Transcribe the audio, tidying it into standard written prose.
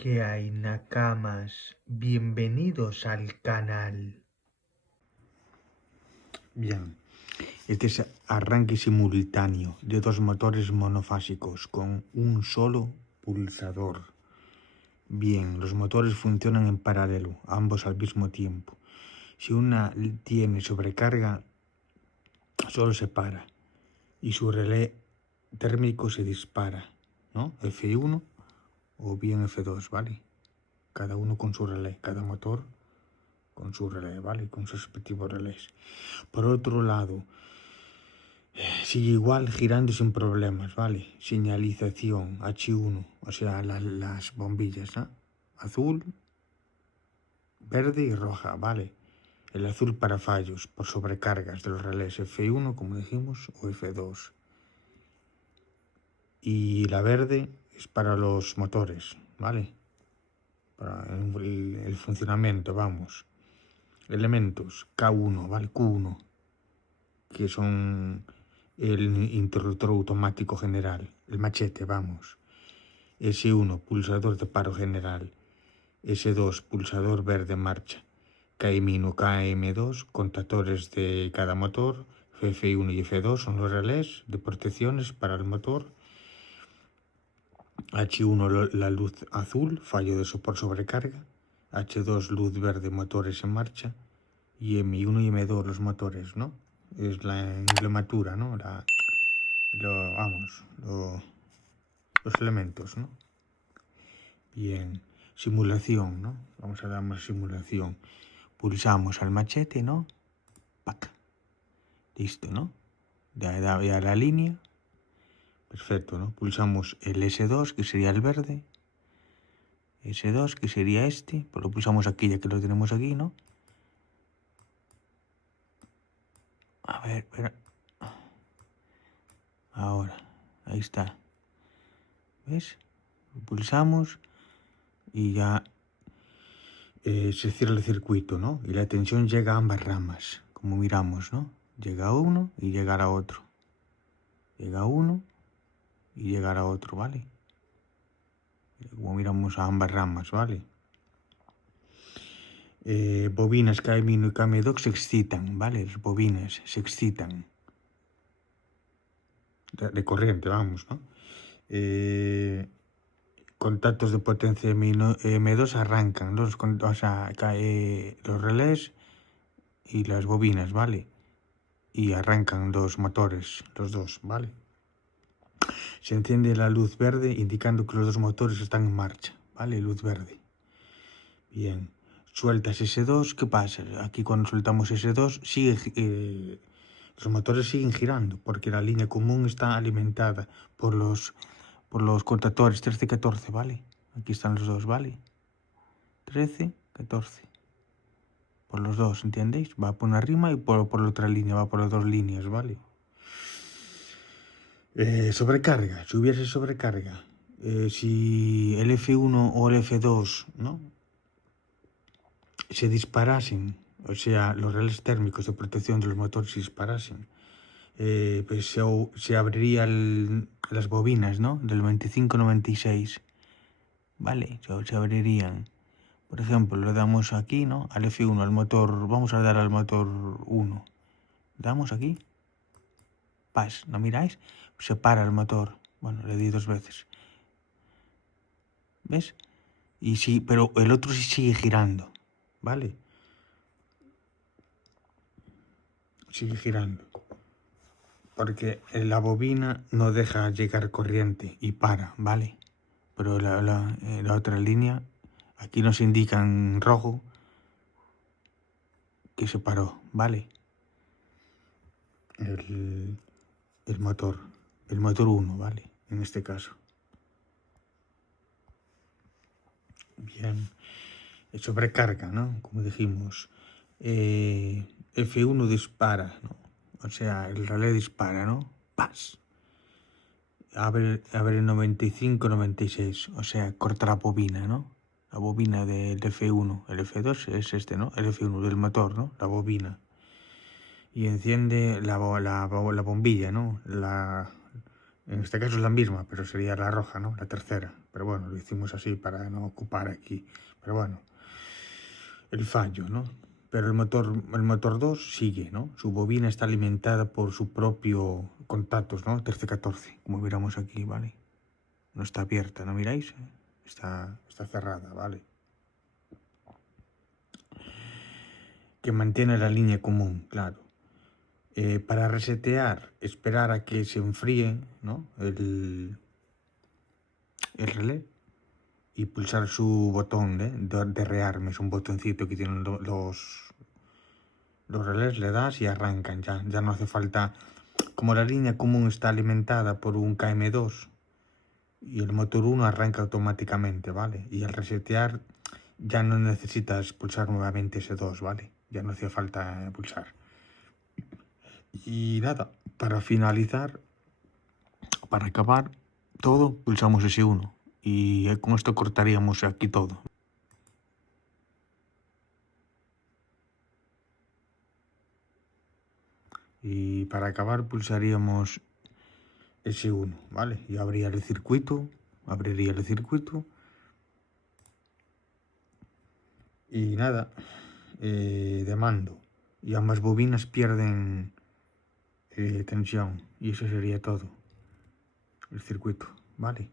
¿Qué hay, nakamas? Bienvenidos al canal. Bien, este es arranque simultáneo de dos motores monofásicos con un solo pulsador. Bien, los motores funcionan en paralelo, ambos al mismo tiempo. Si una tiene sobrecarga, solo se para y su relé térmico se dispara, ¿no? F1 o bien F2, ¿vale? Cada uno con su relé, cada motor con su relé, ¿vale? Con sus respectivos relés. Por otro lado, sigue igual girando sin problemas, ¿vale? Señalización H1, o sea, las bombillas, ¿no? Azul, verde y roja, ¿vale? El azul para fallos por sobrecargas de los relés F1, como dijimos, o F2. Y la verde es para los motores, ¿vale? Para el funcionamiento, vamos. Elementos K1, ¿vale? Q1, que son el interruptor automático general, el machete, vamos. S1, pulsador de paro general. S2, pulsador verde marcha. KM1, KM2, contactores de cada motor. F1 y F2 son los relés de protecciones para el motor. H1, la luz azul, fallo de por sobrecarga. H2, luz verde, motores en marcha. Y M1 y M2, los motores, ¿no? Es la emblematura, ¿no? Los elementos, ¿no? Bien, simulación, ¿no? Vamos a dar más simulación. Pulsamos al machete, ¿no? ¡Pac! Listo, ¿no? Ya la línea. Perfecto, ¿no? Pulsamos el S2, que sería el verde. S2, que sería este. Pues lo pulsamos aquí, ya que lo tenemos aquí, ¿no? A ver, espera. Ahora, ahí está. ¿Ves? Lo pulsamos y ya se cierra el circuito, ¿no? Y la tensión llega a ambas ramas, como miramos, ¿no? Llega a uno y llegará a otro. Llega a uno y llegará a otro, ¿vale? Como miramos a ambas ramas, ¿vale? Bobinas KM1 y KM2 se excitan, ¿vale? Las bobinas se excitan. De corriente, vamos, ¿no? Contactos de potencia M2 arrancan, los relés y las bobinas, ¿vale? Y arrancan los motores, los dos, ¿vale? Se enciende la luz verde indicando que los dos motores están en marcha, ¿vale? Luz verde. Bien. Sueltas S2, ¿qué pasa? Aquí cuando soltamos S2 los motores siguen girando porque la línea común está alimentada por los contactores 13 y 14, ¿vale? Aquí están los dos, ¿vale? 13, 14. Por los dos, ¿entendéis? Va por una rima y por la otra línea, va por las dos líneas, ¿vale? Sobrecarga, si hubiese sobrecarga, si el F1 o el F2, ¿no? Se disparasen, o sea, los relés térmicos de protección de los motores se disparasen, pues se abrirían las bobinas, ¿no? Del 25-96, ¿vale? Se abrirían. Por ejemplo, le damos aquí, ¿no? Al F1, al motor, vamos a dar al motor 1. Damos aquí. Pas, ¿no miráis? Se para el motor. Bueno, le di 2 veces. ¿Ves? Y sí, pero el otro sí sigue girando, ¿vale? Sigue girando. Porque la bobina no deja llegar corriente y para, ¿vale? Pero la otra línea, aquí nos indica en rojo que se paró, ¿vale? El motor 1, ¿vale? En este caso. Bien. Sobrecarga, ¿no? Como dijimos. F1 dispara, ¿no? O sea, el relé dispara, ¿no? ¡Pas! Abre el 95-96, o sea, corta la bobina, ¿no? La bobina del F1. El F2 es este, ¿no? El F1 del motor, ¿no? La bobina. Y enciende la bombilla, ¿no? En este caso es la misma, pero sería la roja, ¿no? La tercera. pero bueno, lo hicimos así para no ocupar aquí. Pero bueno, el fallo, ¿no? Pero el motor 2 sigue, ¿no? Su bobina está alimentada por su propio contactos, ¿no? TC14, como miramos aquí, ¿vale? No está abierta, ¿no miráis? Está cerrada, ¿vale? Que mantiene la línea común, claro. Para resetear, esperar a que se enfríe, ¿no? el relé y pulsar su botón de rearme. Es un botoncito que tienen los relés, le das y arrancan ya. Ya no hace falta... Como la línea común está alimentada por un KM2 y el motor 1 arranca automáticamente, ¿vale? Y al resetear ya no necesitas pulsar nuevamente ese 2, ¿vale? Ya no hacía falta pulsar. Y nada, para finalizar, para acabar todo, pulsamos ese 1. Y con esto cortaríamos aquí todo. Y para acabar pulsaríamos ese 1, ¿vale? Y abriría el circuito. Y nada, de mando. Y ambas bobinas pierden tensión. Y eso sería todo. El circuito, ¿vale?